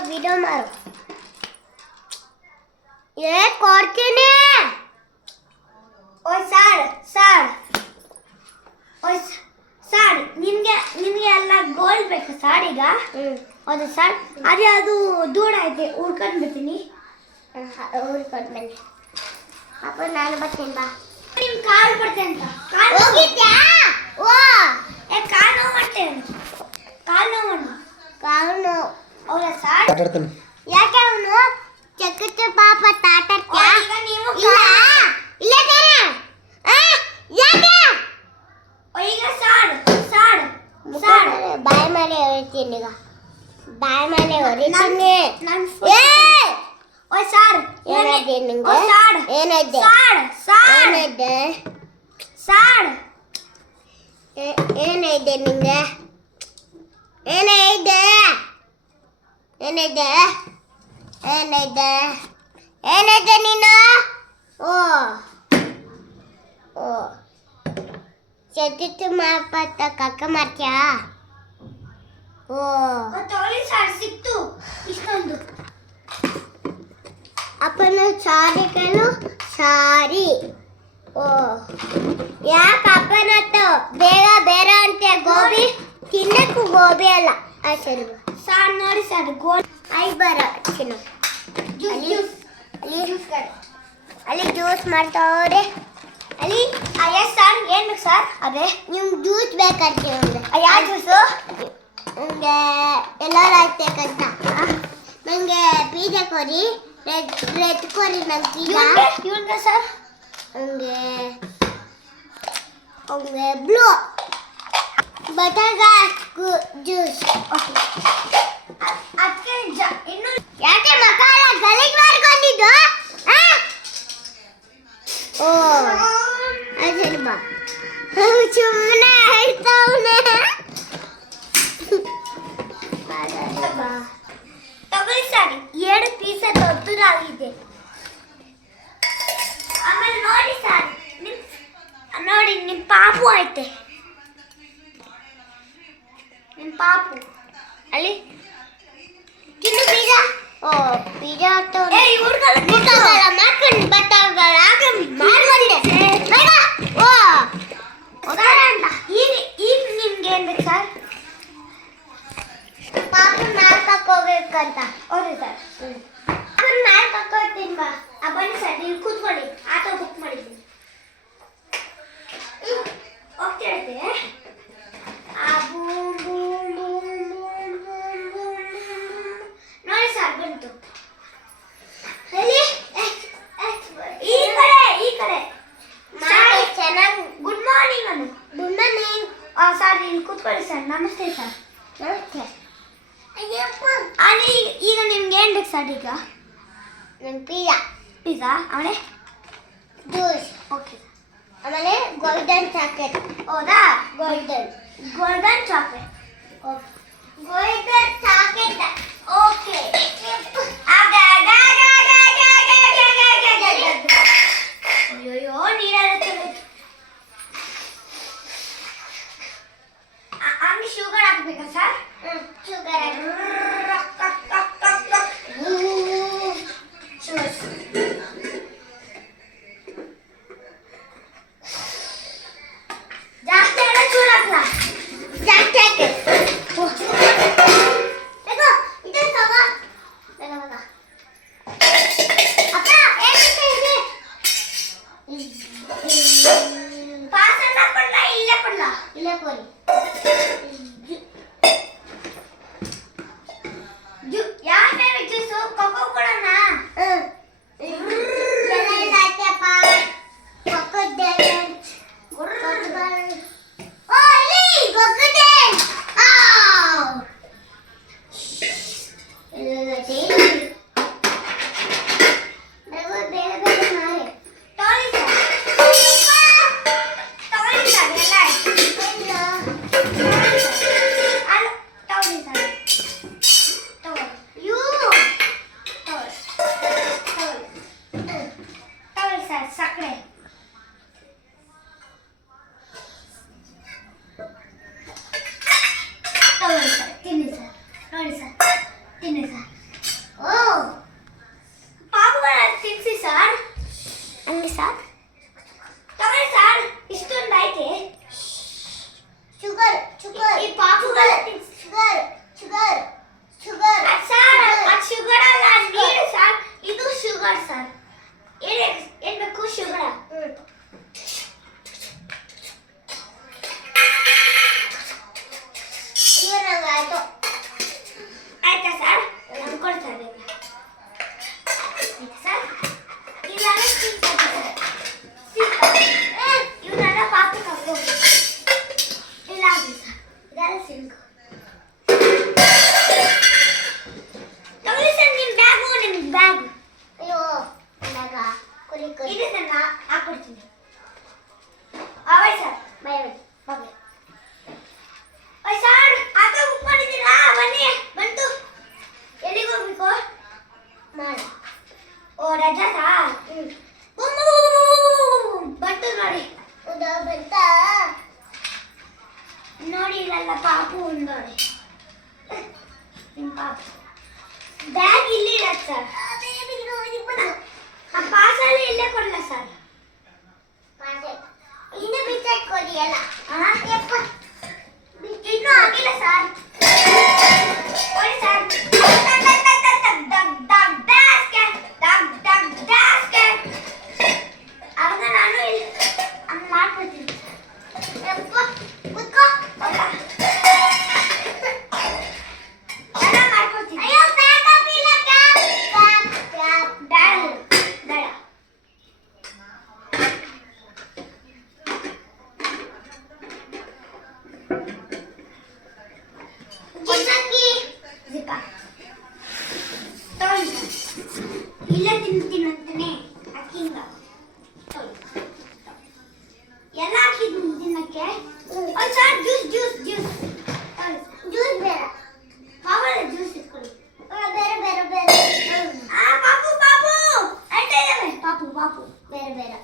video मारो ये कोर्केने ओय साड साड ओय ಸಾಡ್ ನಿಮಗೆ ಎಲ್ಲ ಗೋಲ್ಡ್ ಬೇಕು ಸಾಡೀಗ ಅದು ಸಾಡ್ ಅದೇ ಅದು ದೂರ ಐತೆ ಉಳ್ಕೊಂಡು ಬರ್ತೀನಿ ಉಳ್ಕೊಂಡು ಬನ್ನಿ ಅಪ್ಪ ನಾನು ಬರ್ತೀನಿ ಬಾ ನಿಮ್ಮ ಕಾಲು ಬರ್ತೇನೆ ಅಂತ ಹೋಗಿದ್ಯಾ ಓ ಏ ಕಾಲು ನೋವು ಮಾಡ್ತೇನೆ ಕಾಲು ನೋವು ಅವಳ ಸಾಡ್ ಆಟಾಡ್ತಾನೆ ಯಾಕೆ ಅವನು ಚಕ್ಕಚ್ಚ ಪಾಪ ತಾಟಾಡ್ತ್ಯಾ ಈಗ ನೀವು ಇಲ್ಲ ಇಲ್ಲ ತಾನೆ ಯಾಕೆ ಈಗ ಸಾಡ್ ಸಾಡ್ ಸಾಡ್ ಬಾಯ್ ಮೇಲೆ ಹೊರಿತೀನಿ ಈಗ ಬಾಯ್ ಮೇಲೆ ಹೊರಿತೀನಿ ಏ ಓ ಸಾಡ್ ಏನಾಯ್ತು ನಿಂಗೆ ಸಾಡ್ ಏನಾಯ್ತು ಸಾಡ್ ಸಾಡ್ ಏನಾಯ್ತು ಸಾಡ್ ಏನಾಯ್ತು ನಿಂಗೆ ಏನಾಯ್ತು ಏನಾಯ್ತು ಏನಾಯ್ತು ಏನಾಯ್ತು ನೀನು ಓ ಓ ಚಕಿತ್ತು ಮಾಪತ್ತ ಕಕ್ಕ ಮಾಡ್ತ್ಯಾ ಓ ತಗೊಳ್ಳಿ ಸಾರ್ ಸಿಕ್ತು ಇಷ್ಟೊಂದು ಅಪ್ಪನ ಸಾರಿ ಕಣು ಸಾರಿ ಓ ಯಾಕೆ ಅಪ್ಪನ ಹತ್ತು ಬೇಗ ಬೇರೆ ಅಂತೆ ಗೋಬಿ ತಿನ್ನಕ್ಕೂ ಗೋಬಿ ಅಲ್ಲ ಸರಿ ಸಾರ್ ನೋಡಿ ಸರ್ ಗೋಬಿ ಐ ಬರ ತಿನ್ನು ಅಲ್ಲಿ ಜ್ಯೂಸ್ ಮಾಡ್ತಾವ್ರೆ ಅಲ್ಲಿ ಎಸ್ ಸರ್ ಏನು ಬೇಕು ಸರ್ ಅದೇ ನಿಮ್ಗೆ ಜ್ಯೂಸ್ ಬೇಕಾಗ್ತೀವಿ ನಮಗೆ ಯಾವ ಜ್ಯೂಸು ನನಗೆ ಎಲ್ಲರೂ ಆಗ್ಬೇಕಂತ ನನಗೆ ಪೀಜಾ ಕೊರಿ ರೆಡ್ ಕೊರಿ ನಂಗೆ ಪೀಜಾ ಇವನ್ಗೆ ಸರ್ ನನಗೆ ಅವನಿಗೆ ಬ್ಲೂ ಬಟರ್ಗಾಸ್ ಜ್ಯೂಸ್ ಓಕೆ ಅದಕ್ಕೆ ಇನ್ನು ಯಾಕೆ ಮಕ್ಕಳ ಗಲೀಜ್ ಮಾಡ್ಕೊಂಡಿದ್ದು ಓ ಅದೇ ಬಾ ಸುಮ್ಮನೆ ಹೇಳ್ತಾವನೆ ತಗೊಳ್ಳಿ ಸರ್ 2 ಪೀಸ ದೊಡ್ಡದಾಗಿದೆ ಆಮೇಲೆ ನೋಡಿ ಸರ್ ನೋಡಿ ನಿಮ್ಮ ಪಾಪು ಐತೆ ನಿಮ್ಮ ಪಾಪು ಅಲ್ಲಿ ತಿನ್ನು ಪಿಜ್ಜಾ ಓ ಪಿಜ್ಜಾ ಏ ಇವ್ರುಗಳ ಮಾಡ್ಕೊಂಡು ಬಟ್ಟಗಳ ಮಾಡ್ಕೊಂಡೆ ಬೇಡ ಓ ಸರ್ ಅಂತ ಈಗ ನಿಮ್ಗೆ ಏನು ಬೇಕು ಸರ್ ಪಾಪನ ನಾಲ್ಕಕ್ಕೆ ಹೋಗ್ಬೇಕಂತ ಹೌದು ಸರ್ ಪಾಪನ ನಾಲ್ಕಕ್ಕೆ ಹೋಗ್ತೀನಿ ಬಾ ಬನ್ನಿ ಸರ್ ನೀವು ಕೂತ್ಕೊಳ್ಳಿ ಆಟೋ ಬುಕ್ ಮಾಡಿದ್ದೀನಿ ಹೋಗ್ತಾ ಇರ್ತೀವಿ boom boom boom boom boom boom ನೋಡಿ ಸರ್ ಬಂತು ಹೇಳಿ ಈ ಕಡೆ ಮಾಡಿ ಚೆನ್ನಾಗಿ ಗುಡ್ ಮಾರ್ನಿಂಗ್ ಅನ್ನು ಗುಡ್ ಮಾರ್ನಿಂಗ್ ಸರ್ ಇಲ್ಲಿ ಕೂತ್ಕೊಳ್ಳಿ ಸರ್ ನಮಸ್ತೆ ಸರ್ ನಮಸ್ತೆ ಅಲ್ಲಿ ಈಗ ನಿಮ್ಗೆ ಏನು ಬೇಕು ಸರ್ ಈಗ ನನ್ನ ಪಿಜ್ಜಾ ಆಮೇಲೆ ಜ್ಯೂಸ್ ಓಕೆ ಆಮೇಲೆ ಗೋಲ್ಡನ್ ಚಾಕ್ಲೇಟ್ ಹೌದಾ golden chocolate okay golden chocolate okay ಅಯ್ಯೋ ನೀರಾಗುತ್ತೆ ಹಂಗೆ ಶುಗರ್ ಹಾಕ್ಬೇಕಾ ಸರ್ ಶುಗರ್ ಜಾಸ್ತಿ ಎಲ್ಲ ಚೂರು ಹಾಕ್ಲಾ ಜಾಸ್ತಿ ಹಾಕಿ ಇದು ತಗೋ ಅಪ್ಪ ಪಾಸಲ್ಲ ಕೊಡ್ಲಾ ಇಲ್ಲೇ ಕೊಡಿ ಯಾವ ಫೇವ್ರೆಟ್ ಜ್ಯೂಸು ಕೊಕೋ ಕೊಡೋಣ ಎಲ್ಲ ಪಾಪು ಉಂಡೋಳೆ ನಿಮ್ಮ ಪಾಪು ಬ್ಯಾಗ್ ಇಲ್ಲಿ ಇಡಕ್ಕೆ ಸರ್ ಆ ಪಾಸಲ್ಲಿ ಇಲ್ಲೇ ಕೊಡಲ ಸರ್ ಇನ್ನೂ ಬಿಚ್ಚಾಟ್ ಕೊಡಿ ಅಲ್ಲ ಇನ್ನೂ ಆಗಿಲ್ಲ ಸರ್ ಕೊಡಿ ಸರ್ ಅವಾಗ ನಾನು ಇಲ್ಲಿ ಮಾಡ್ಕೊಡ್ತೀನಿ ಕುತ್ಕೋ ಮಾಡ್ಕೊಡ್ತೀನಿ ಬೇಡ ಇಲ್ಲ ತಿಂತೀನಂತಾನೆ ಅಕ್ಕಿಂಗ ಎಲ್ಲ ಹಾಕಿದ್ದು ತಿನ್ನಕ್ಕೆ sir juice juice juice juice ಬೇಡ ಪಾಪದ ಜ್ಯೂಸ್ ಇಟ್ಕೊಳ್ಳಿ ಬೇರೆ ಬೇರೆ ಬೇರೆ ಪಾಪು ಪಾಪು ಅಂತ ಇದ್ದಾವೆ ಪಾಪು ಪಾಪು ಬೇರೆ ಬೇರೆ